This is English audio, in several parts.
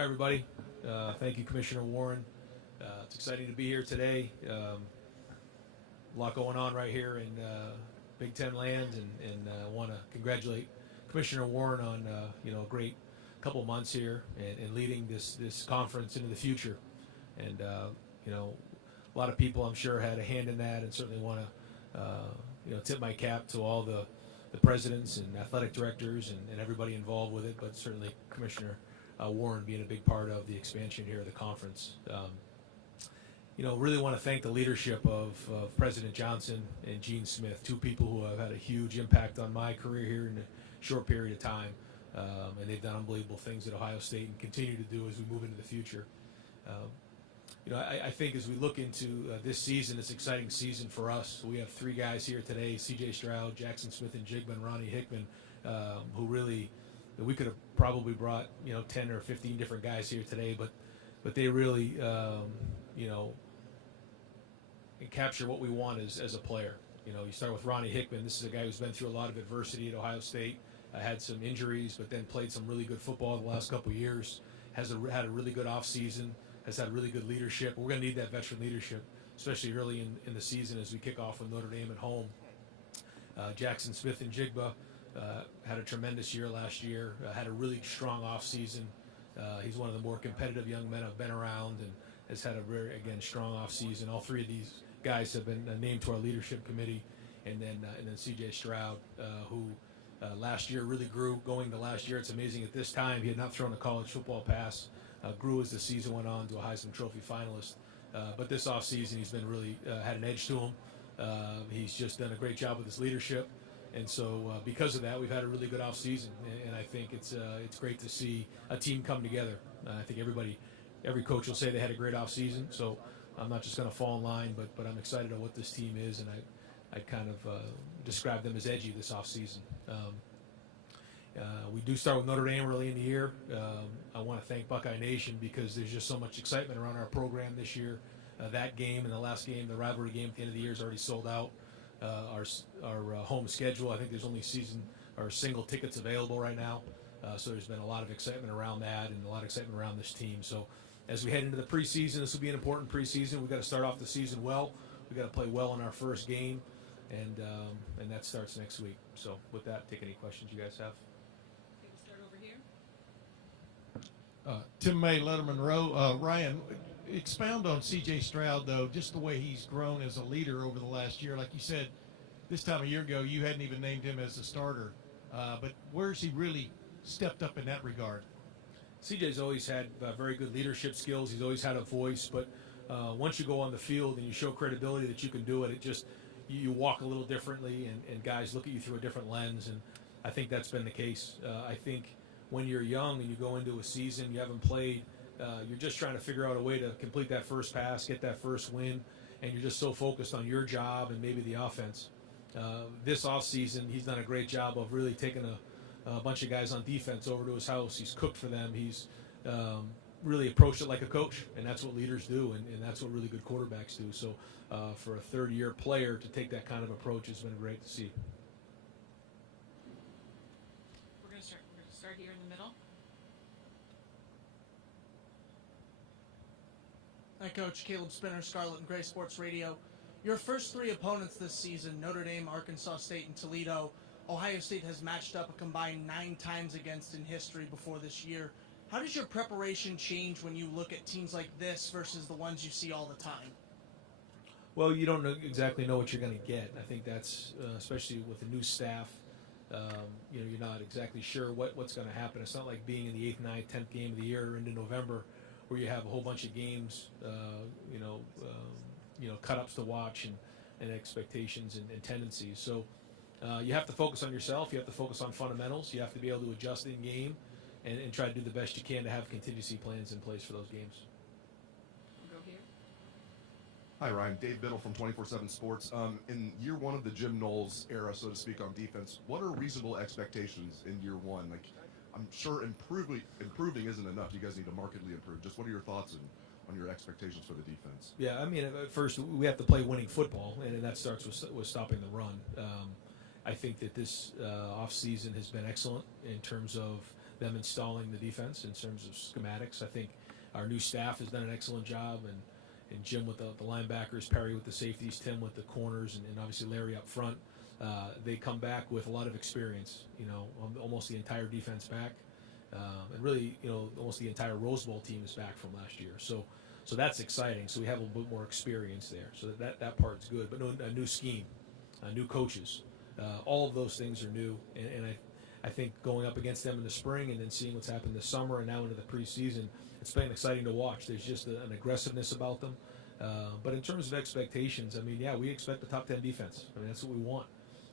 Hi, everybody. Thank you, Commissioner Warren. It's exciting to be here today. A lot going on right here in Big Ten land, and want to congratulate Commissioner Warren on a great couple months here and leading this conference into the future. And a lot of people, I'm sure, had a hand in that, and certainly want to tip my cap to all the presidents and athletic directors and everybody involved with it, but certainly Commissioner Warren being a big part of the expansion here of the conference. Really want to thank the leadership of President Johnson and Gene Smith, two people who have had a huge impact on my career here in a short period of time. And they've done unbelievable things at Ohio State and continue to do as we move into the future. I think as we look into this season, it's an exciting season for us. We have three guys here today, C.J. Stroud, Jackson Smith-Njigba, and Ronnie Hickman, who really, we could have probably brought 10 or 15 different guys here today, but they really capture what we want as a player. You start with Ronnie Hickman. This is a guy who's been through a lot of adversity at Ohio State, had some injuries, but then played some really good football the last couple of years, had a really good offseason, has had really good leadership. We're going to need that veteran leadership, especially early in the season as we kick off with Notre Dame at home. Jackson Smith-Njigba had a tremendous year last year, had a really strong offseason. He's one of the more competitive young men I've been around and has had a very, again, strong offseason. All three of these guys have been named to our leadership committee. And then C.J. Stroud, who last year really grew going to last year. It's amazing at this time he had not thrown a college football pass. Grew as the season went on to a Heisman Trophy finalist. But this offseason he's been really had an edge to him. He's just done a great job with his leadership. And so because of that, we've had a really good offseason. And I think it's great to see a team come together. I think every coach will say they had a great offseason. So I'm not just going to fall in line, but I'm excited about what this team is. And I kind of describe them as edgy this offseason. We do start with Notre Dame early in the year. I want to thank Buckeye Nation because there's just so much excitement around our program this year. That game and the last game, the rivalry game at the end of the year, is already sold out. Our home schedule, I think there's only single tickets available right now. So there's been a lot of excitement around that and a lot of excitement around this team. So as we head into the preseason, this will be an important preseason. We've got to start off the season well. We've got to play well in our first game, and that starts next week. So with that, take any questions you guys have. Tim May, Letterman Row. Ryan, expound on C.J. Stroud, though, just the way he's grown as a leader over the last year. Like you said, this time a year ago, you hadn't even named him as a starter. But where's he really stepped up in that regard? C.J.'s always had very good leadership skills. He's always had a voice. But once you go on the field and you show credibility that you can do it, you walk a little differently, and guys look at you through a different lens. And I think that's been the case. I think when you're young and you go into a season, you haven't played, you're just trying to figure out a way to complete that first pass, get that first win, and you're just so focused on your job and maybe the offense. This offseason, he's done a great job of really taking a bunch of guys on defense over to his house. He's cooked for them. He's really approached it like a coach, and that's what leaders do, and that's what really good quarterbacks do. So for a third-year player to take that kind of approach has been great to see. Start here in the middle. Hi, Coach. Caleb Spinner, Scarlet and Gray Sports Radio. Your first three opponents this season, Notre Dame, Arkansas State, and Toledo, Ohio State has matched up a combined 9 times against in history before this year. How does your preparation change when you look at teams like this versus the ones you see all the time? Well, you don't exactly know what you're going to get. I think that's, especially with the new staff, you're not exactly sure what's going to happen. It's not like being in the 8th, 9th, 10th game of the year into November where you have a whole bunch of games, cut-ups to watch and expectations and tendencies. So you have to focus on yourself. You have to focus on fundamentals. You have to be able to adjust in game and try to do the best you can to have contingency plans in place for those games. We'll go here. Hi, Ryan. Dave Biddle from 24/7 Sports. In year one of the Jim Knowles era, so to speak, on defense, what are reasonable expectations in year one? Like, I'm sure improving isn't enough. You guys need to markedly improve. Just what are your thoughts on your expectations for the defense? Yeah, I mean, at first we have to play winning football, and that starts with stopping the run. I think that this offseason has been excellent in terms of them installing the defense in terms of schematics. I think our new staff has done an excellent job, and Jim with the linebackers, Perry with the safeties, Tim with the corners, and obviously Larry up front. They come back with a lot of experience, almost the entire defense back. And really, almost the entire Rose Bowl team is back from last year. So that's exciting. So we have a little bit more experience there. So that part's good. But no, a new scheme, new coaches. All of those things are new. And I think going up against them in the spring and then seeing what's happened this summer and now into the preseason, it's been exciting to watch. There's just an aggressiveness about them. But in terms of expectations, we expect the top 10 defense. That's what we want.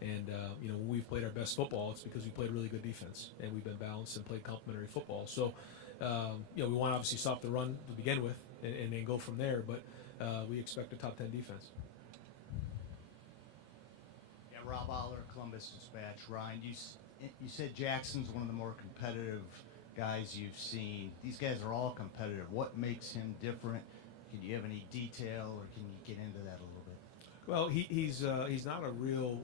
And, when we've played our best football, it's because we played really good defense and we've been balanced and played complementary football. So, we want to obviously stop the run to begin with and then go from there. But we expect a top 10 defense. Yeah, Rob Aller, Columbus Dispatch. Ryan, you said Jackson's one of the more competitive guys you've seen. These guys are all competitive. What makes him different? Can you have any detail, or can you get into that a little bit? Well, he's not a real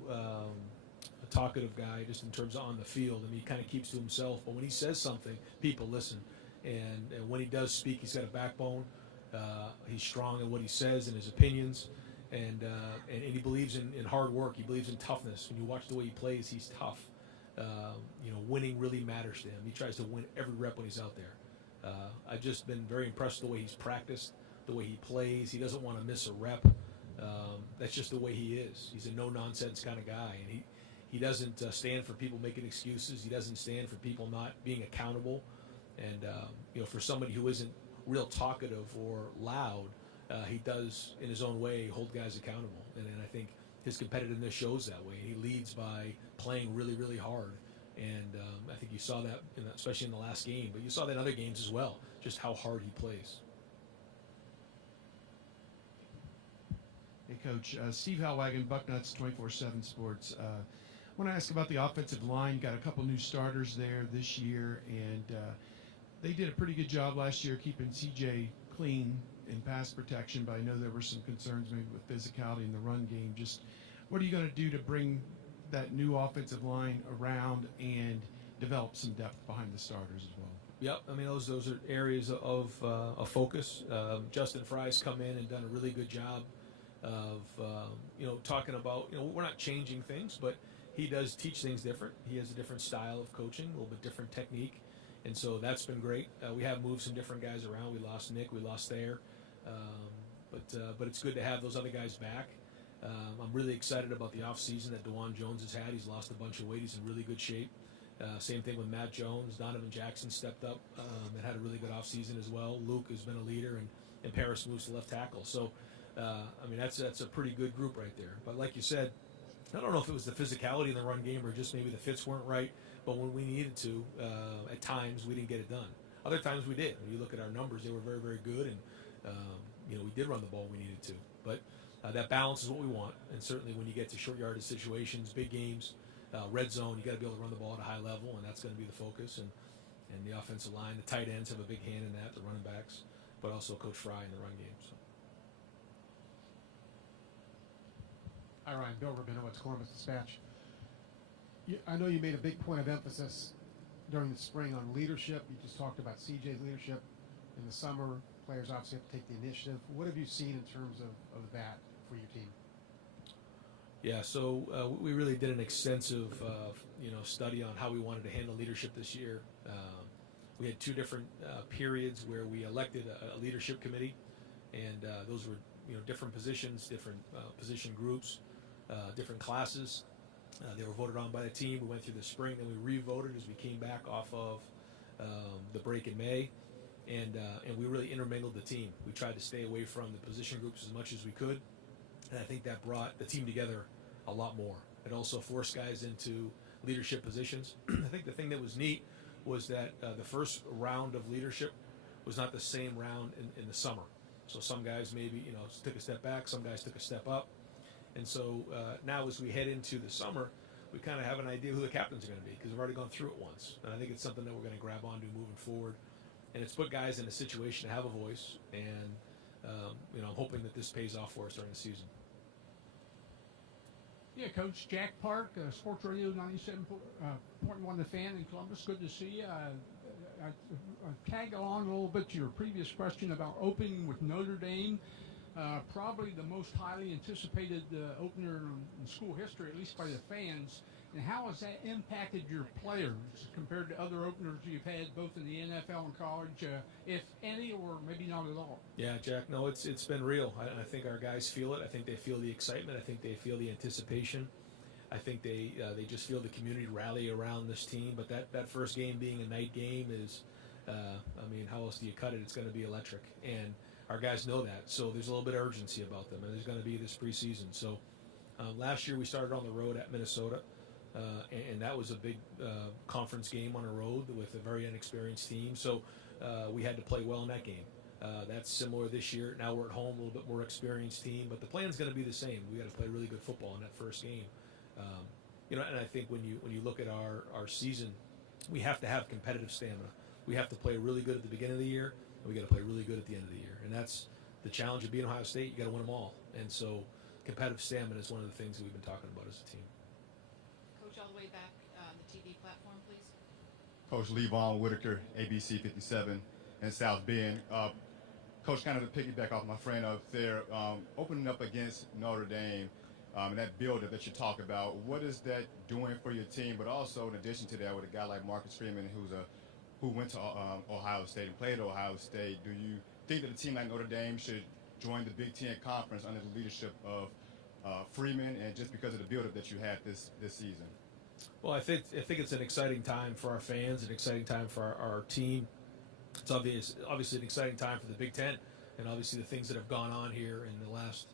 talkative guy just in terms of on the field. He kind of keeps to himself. But when he says something, people listen. And when he does speak, he's got a backbone. He's strong in what he says and his opinions. And he believes in hard work. He believes in toughness. When you watch the way he plays, he's tough. Winning really matters to him. He tries to win every rep when he's out there. I've just been very impressed with the way he's practiced, the way he plays. He doesn't want to miss a rep. That's just the way he is. He's a no-nonsense kind of guy, and he doesn't stand for people making excuses. He doesn't stand for people not being accountable. And for somebody who isn't real talkative or loud, he does, in his own way, hold guys accountable. And I think his competitiveness shows that way. He leads by playing really, really hard. And I think you saw that, especially in the last game, but you saw that in other games as well, just how hard he plays. Hey, Coach. Steve Halwagon, Bucknuts 24/7 Sports. I want to ask about the offensive line. Got a couple new starters there this year, and they did a pretty good job last year keeping CJ clean in pass protection, but I know there were some concerns maybe with physicality in the run game. Just what are you going to do to bring that new offensive line around and develop some depth behind the starters as well? Yep, those are areas of focus. Justin Fry's come in and done a really good job of talking about, we're not changing things, but he does teach things different. He has a different style of coaching, a little bit different technique, and so that's been great. We have moved some different guys around. We lost Nick, we lost Thayer, but it's good to have those other guys back. I'm really excited about the offseason that DeJuan Jones has had. He's lost a bunch of weight. He's in really good shape. Same thing with Matt Jones. Donovan Jackson stepped up and had a really good offseason as well. Luke has been a leader, and Paris moves to left tackle. So, that's a pretty good group right there. But like you said, I don't know if it was the physicality in the run game or just maybe the fits weren't right. But when we needed to, at times we didn't get it done. Other times we did. When you look at our numbers, they were very, very good, and we did run the ball when we needed to. But that balance is what we want. And certainly when you get to short yardage situations, big games, red zone, you got to be able to run the ball at a high level, and that's going to be the focus. And the offensive line, the tight ends have a big hand in that, the running backs, but also Coach Fry in the run game. So. Hi, Ryan. Bill Rabinowitz, Columbus Dispatch. I know you made a big point of emphasis during the spring on leadership. You just talked about CJ's leadership. In the summer, players obviously have to take the initiative. What have you seen in terms of that for your team? Yeah, so we really did an extensive, study on how we wanted to handle leadership this year. We had two different periods where we elected a leadership committee, and those were, different positions, different position groups, different classes. They were voted on by the team. We went through the spring, and we re-voted as we came back off of the break in May, and we really intermingled the team. We tried to stay away from the position groups as much as we could. And I think that brought the team together a lot more. It also forced guys into leadership positions. I think the thing that was neat was that the first round of leadership was not the same round in the summer. So some guys maybe, took a step back, some guys took a step up. And so now as we head into the summer, we kind of have an idea who the captains are going to be because we've already gone through it once. And I think it's something that we're going to grab onto moving forward. And it's put guys in a situation to have a voice. And, I'm hoping that this pays off for us during the season. Yeah, Coach Jack Park, Sports Radio 97.1 The Fan in Columbus. Good to see you. I tag along a little bit to your previous question about opening with Notre Dame. Probably the most highly anticipated opener in school history, at least by the fans. And how has that impacted your players compared to other openers you've had both in the NFL and college, if any, or maybe not at all? Yeah, Jack. No, it's been real. I think our guys feel it. I think they feel the excitement. I think they feel the anticipation. I think they just feel the community rally around this team. But that first game being a night game is, I mean, how else do you cut it? It's going to be electric, and our guys know that. So there's a little bit of urgency about them, and there's going to be this preseason. So last year we started on the road at Minnesota. And that was a big conference game on the road with a very inexperienced team. So we had to play well in that game. That's similar this year. Now we're at home, a little bit more experienced team, but the plan's going to be the same. We got to play really good football in that first game. And I think when you look at our season, we have to have competitive stamina. We have to play really good at the beginning of the year, and we got to play really good at the end of the year. And that's the challenge of being Ohio State. You got to win them all. And so competitive stamina is one of the things that we've been talking about as a team. Coach, all the way back on the TV platform, please. Coach Levon Whitaker, ABC 57 in South Bend. Coach, kind of to piggyback off my friend up there, opening up against Notre Dame and that build-up that you talk about, what is that doing for your team? But also, in addition to that, with a guy like Marcus Freeman, who went to Ohio State and played at Ohio State, do you think that a team like Notre Dame should join the Big Ten Conference under the leadership of Freeman, and just because of the build-up that you had this season? Well, I think it's an exciting time for our fans, an exciting time for our team. It's obviously an exciting time for the Big Ten, and obviously the things that have gone on here in the last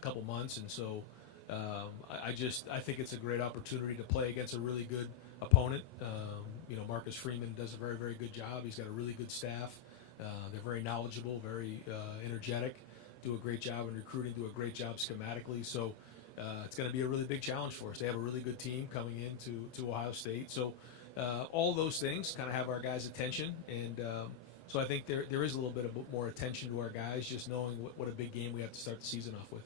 couple months. And so I think it's a great opportunity to play against a really good opponent. Marcus Freeman does a very, very good job. He's got a really good staff. They're very knowledgeable, very energetic, do a great job in recruiting, do a great job schematically. So it's going to be a really big challenge for us. They have a really good team coming into Ohio State. So all those things kind of have our guys' attention. And so I think there is a little bit of more attention to our guys, just knowing what a big game we have to start the season off with.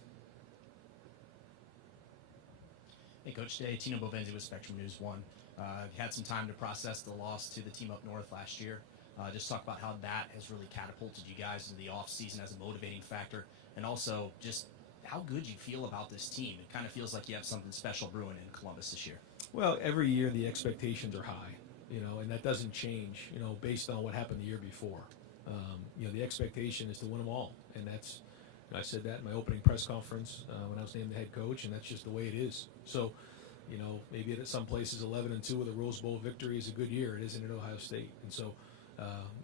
Hey, Coach. Today, Tino Bovenzi with Spectrum News 1. Had some time to process the loss to the team up north last year. Just talk about how that has really catapulted you guys into the offseason as a motivating factor, and also just how good you feel about this team. It kind of feels like you have something special brewing in Columbus this year. Well, every year the expectations are high, and that doesn't change, based on what happened the year before. The expectation is to win them all, and that's, I said that in my opening press conference when I was named the head coach, and that's just the way it is. So, maybe at some places 11-2 with a Rose Bowl victory is a good year. It isn't at Ohio State, and so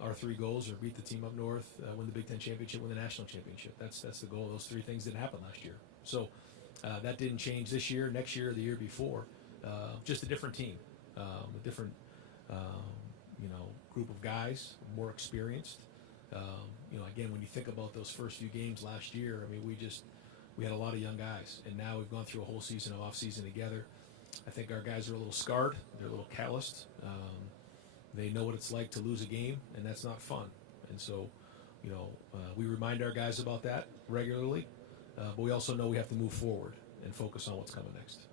our three goals are beat the team up north, win the Big Ten championship, win the national championship. That's the goal. Those three things didn't happen last year, so that didn't change this year, next year, the year before. Just a different team, a different group of guys, more experienced. Again, when you think about those first few games last year, I mean, we had a lot of young guys, and now we've gone through a whole season of off season together. I think our guys are a little scarred. They're a little calloused. They know what it's like to lose a game, and that's not fun. And so, we remind our guys about that regularly, but we also know we have to move forward and focus on what's coming next.